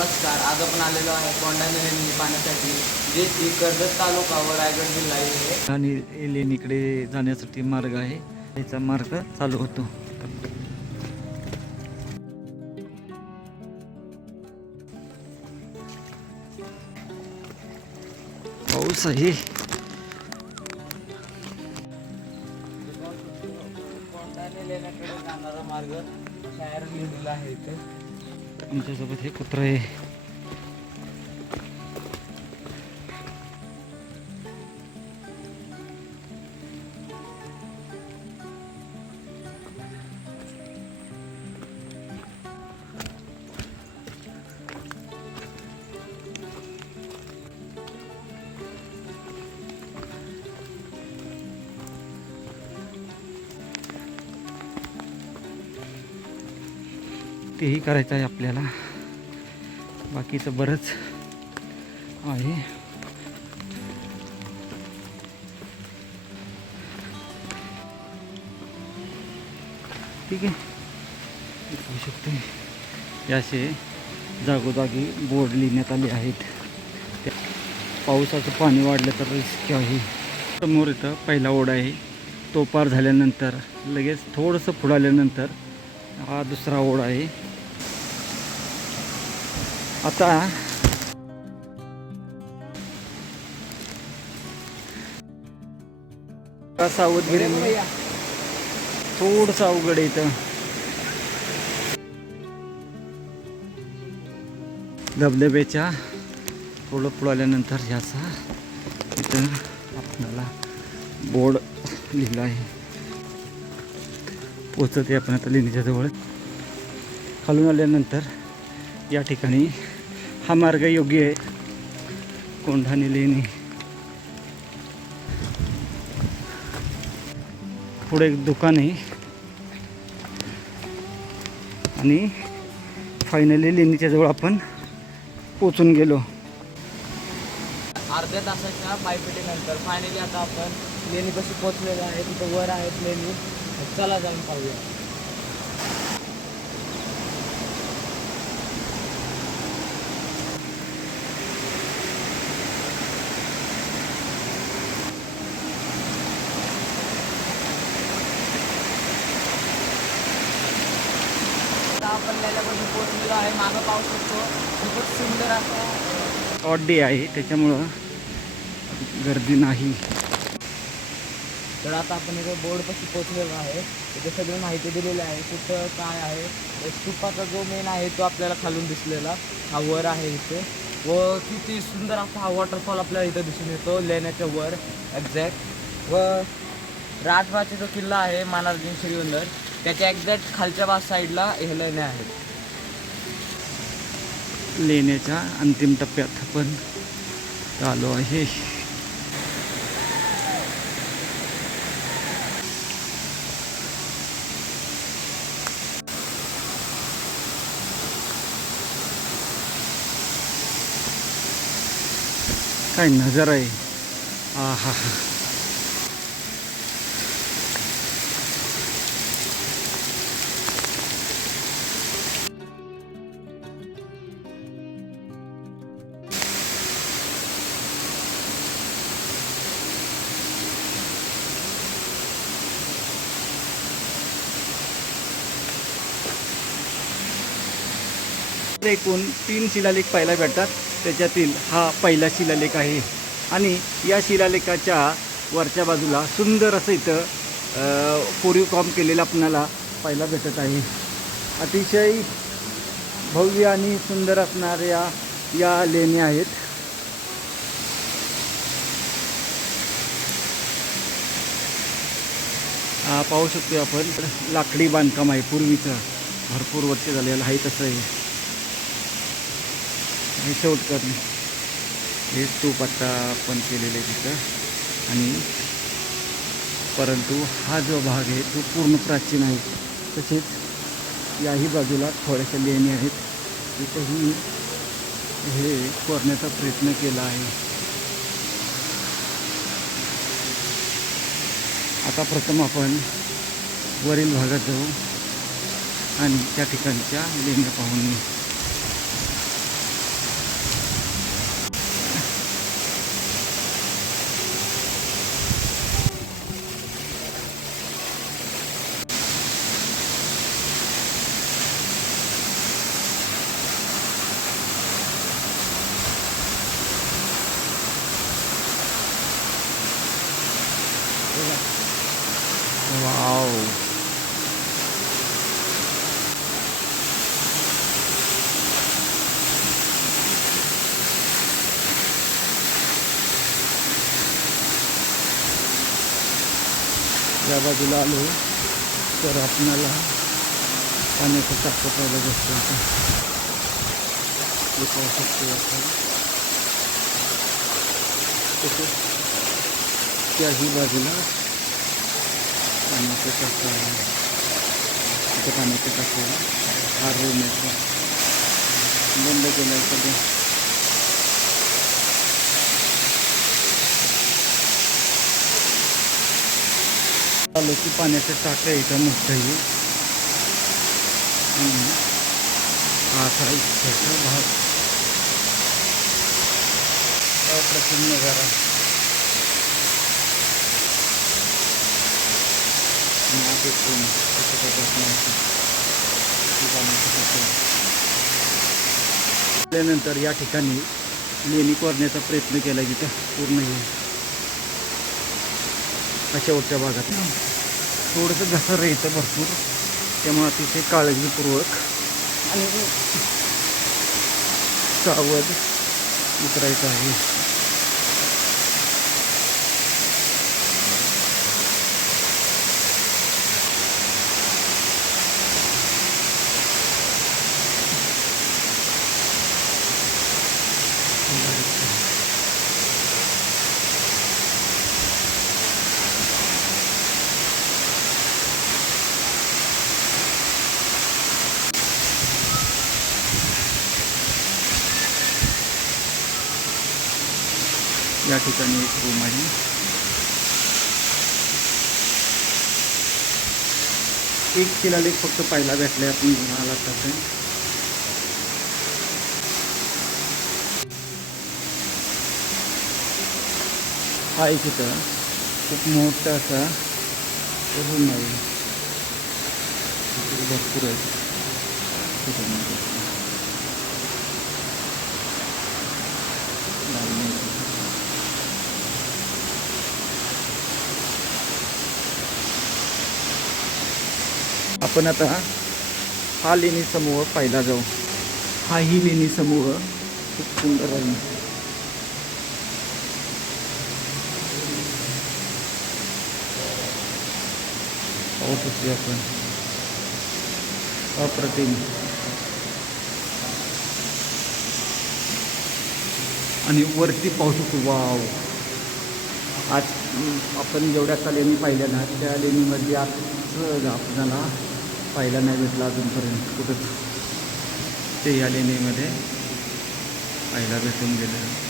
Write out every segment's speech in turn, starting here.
नमस्कार आज आपण आलेलो आहे कोंढा नदी पाहण्यासाठी जे की कर्जत तालुका व रायगड जिल्हा येथे. आणि लेणीकडे जाण्यासाठी मार्ग आहे त्याचा मार्ग चालू होतो. पाऊस आहे. लेण्याकडे जाणारा मार्ग शायर लिहिलेला आहे इथे. आमच्यासोबत हे कुत्र आहे. तेही करायचं आहे आपल्याला. बाकीचं बरंच आहे. ठीक आहे. हे पाहू शकते. हे असे जागोजागी बोर्ड लिहिण्यात आले आहेत. त्या पावसाचं पाणी वाढलं तर रिस्क आहे. समोर इथं पहिला ओढा आहे. तो पार झाल्यानंतर लगेच थोडंसं फुडाल्यानंतर हा दुसरा ओढ आहे. आता सावधगिरी थोडंसं अवघड इथं. धबधब्याच्या थोडं पुढं आल्यानंतर ह्याचा इथं आपल्याला बोर्ड लिहिला आहे. पोचते आपण आता लेणीच्या जवळ. खालून आल्यानंतर या ठिकाणी हा मार्ग योग्य आहे. कोंढाने लेणी. पुढे एक दुकान आहे. आणि फायनली लेणीच्या जवळ आपण पोचून गेलो. अर्ध्या तासाच्या पायपिटीनंतर फायनली आता आपण लेणीपाशी पोचलेलो आहे. तिथं वर आहेत लेणी. चला जाऊन पाहूया. आता आपण लेण्यापासून पोचलेलो आहे मागं पाहू शकतो. खूपच सुंदर असं. ऑड डे आहे त्याच्यामुळं गर्दी नाही. तर आता आपण इथे बोर्डपाशी पोचलेलो आहे. इथे सगळी माहिती दिलेली आहे कुठं काय आहे. स्तूपाचा जो मेन आहे तो आपल्याला खालून दिसलेला. हा वर आहे इथे. व किती सुंदर असा हा वॉटरफॉल आपल्याला इथं दिसून येतो लेण्याच्या वर एक्झॅक्ट व राजबाचा जो किल्ला आहे मानार्जुन श्रीवंदर त्याच्या एक्झॅक्ट खालच्या बाज साईडला हे लेण्या आहेत. लेण्याच्या अंतिम टप्प्यात आपण आलो आहे. काय नजर आहे? हा हा एकूण तीन शिलालेख पाहायला भेटतात. त्याच्यातील हा पहिला शिलालेख आहे. आणि या शिलालेखाच्या वरच्या बाजूला सुंदर असं इथं कोरीव काम केलेलं आपणाला पाहायला भेटत आहे. अतिशय भव्य आणि सुंदर असणाऱ्या या लेण्या आहेत. पाहू शकतो आपण. लाकडी बांधकाम आहे. पूर्वीचं भरपूर वर्ष झालेलं आहे तसं आहे. हे शेवट करणे. हे स्तूप आता आपण केलेलं आहे तिथं. आणि परंतु हा जो भाग आहे तो पूर्ण प्राचीन आहे. तसेच याही बाजूला थोड्याशा लेणी आहेत. तिथंही हे कोरण्याचा प्रयत्न केला आहे. आता प्रथम आपण वरील भागात जाऊ आणि त्या ठिकाणच्या लेण्या पाहून त्या बाजूला आलो तर आपणाला पाण्याचं टाकं पाहायला बसतो हे। पाहू शकतो बाजूला पाण्याचं टाकं हा रूम आहे बंद आहे सगळं आलो की पाण्याचं टाकं आहे इथं मोठंही हा असा एक भाग. अप्रतिम नजारा कसं काय पाण्याचं त्यानंतर या ठिकाणी लेणी करण्याचा प्रयत्न केला की त्या पूर्ण येईल शेवटच्या भागात. थोडंसं घसर येतं भरपूर. त्यामुळे अतिशय काळजीपूर्वक आणि सावध उतरायचं आहे. या ठिकाणी एक रूम आहे. एक शिलालेख फक्त पाहायला भेटले आपण आला तसे हा एक इथं खूप मोठा असा रूम आहे. भरपूर आहे. आपण आता हा लेणी समूह पाहिला जाऊ. हाही लेणी समूह खूप सुंदर आहे. पाहू शकतो आपण. अप्रतिम. आणि वरती पाहू शकतो वाव. आज आपण जेवढ्या का लेणी पाहिल्या ना त्या लेणीमध्ये आज आपल्याला पाहायला नाही भेटला अजूनपर्यंत. कुठंच. ते या लेणीमध्ये पाहायला भेटून गेलं.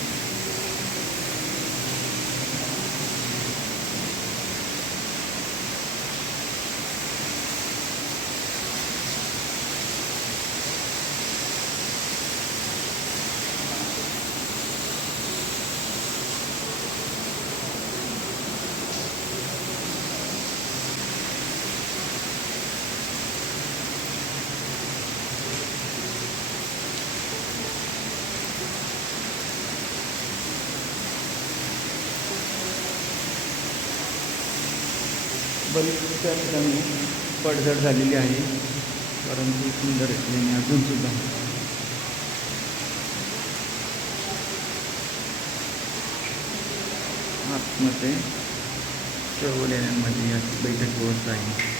बरीचशा ठिकाणी पडझड झालेली आहे. परंतु सुंदर लेणी अजूनसुद्धा आतमध्ये सर्व याची बैठक व्यवस्था आहे.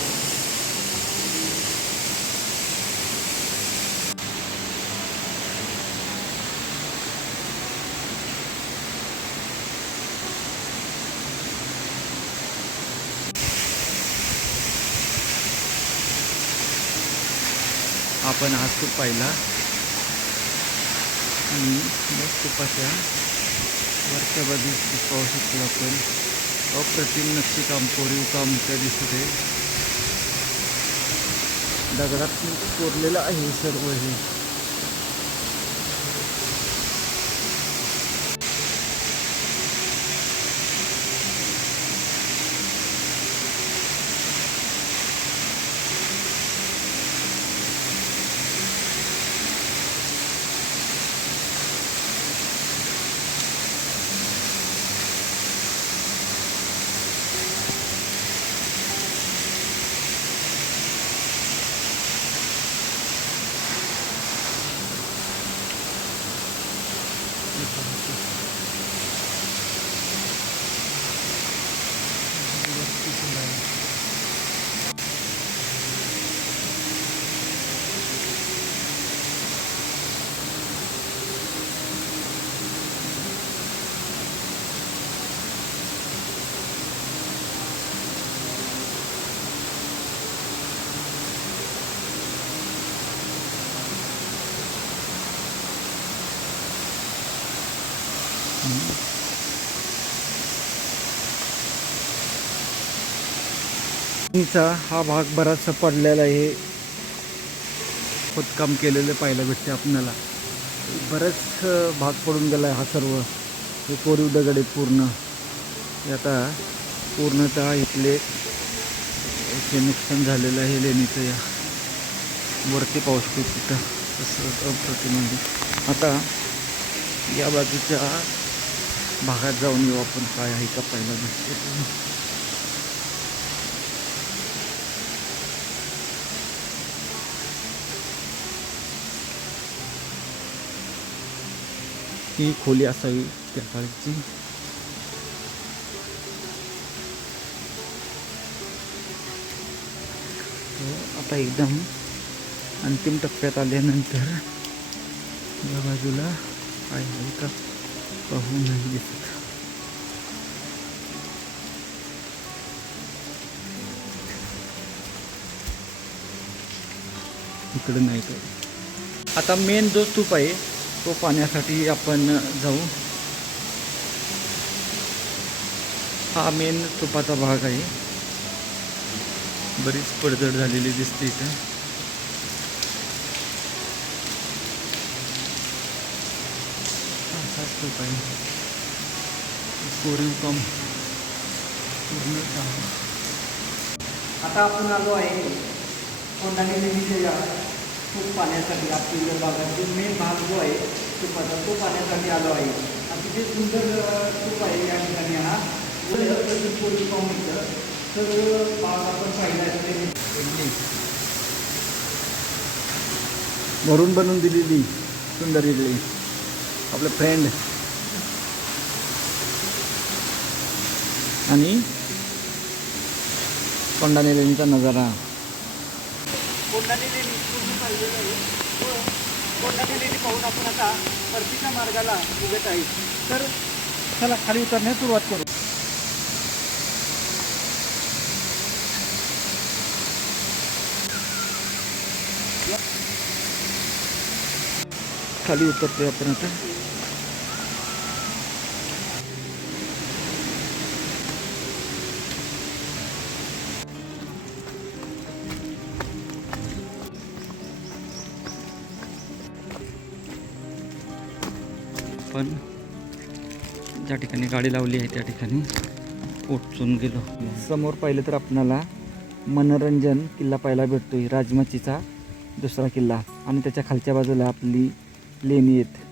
आपण हा स्तूप पाहिला. आणि या स्तूपाच्या वरच्या बाजूस पाहू शकतो आपण. अप्रतिम नक्षीकाम कोरीव काम त्या दिसत आहे. दगडात कोरलेलं आहे सर्व हे. जमिनीचा हा भाग बराचसा पडलेला आहे. खोदकाम केलेलं पाहायला भेटते आपल्याला. बराच भाग पडून गेला आहे हा सर्व. हे कोरीव दगड आहे पूर्ण. आता पूर्णतः इथले हे नुकसान झालेलं आहे लेणीचं या. वरती पाऊस तिथं तसं अप्रतिम आता या बाजूच्या भागात जाऊन येऊ आपण. काय आहे का पाहायला भेटते. ही खोली असावी त्या काळची. हो, आता एकदम अंतिम टप्प्यात आल्यानंतर या बाजूला काय आहे का पाहू नाही दिसत. इकडे नाही आता मेन जो स्तूप आहे तो पाण्यासाठी आपण जाऊ. हा मेन तुपाचा भाग आहे. बरीच पडझड झालेली दिसते इथं. असाच तूप आहे. कोरीव काम. पूर्ण आता आपण आलो आहे कोंडाणे खूप पाण्यासाठी आपल्या भागात मेन भाग जो आहे तुपाचा तो पाण्यासाठी आलो आहे. अतिशय सुंदर खूप तूप आहे या ठिकाणी हा पोलीस पाहून इथं तर भाग आपण पाहिला भरून बनवून दिलेली सुंदर इडली. आपलं फ्रेंड आणि कोंडाने लेणीचा नजारा. कोंडाणे लेणी पूर्ण पाहिलेली आहे व कोंडाणे लेणी पाहून आपण आता परतीच्या मार्गाला निघत आहे. तर चला खाली उतरण्यास सुरुवात करू. खाली उतरतोय आपण आता. आपण ज्या ठिकाणी गाडी लावली आहे त्या ठिकाणी पोचून गेलो. समोर पाहिलं तर आपणाला मनोरंजन किल्ला पाहायला भेटतोय राजमाचीचा दुसरा किल्ला. आणि त्याच्या खालच्या बाजूला आपली लेणी आहेत.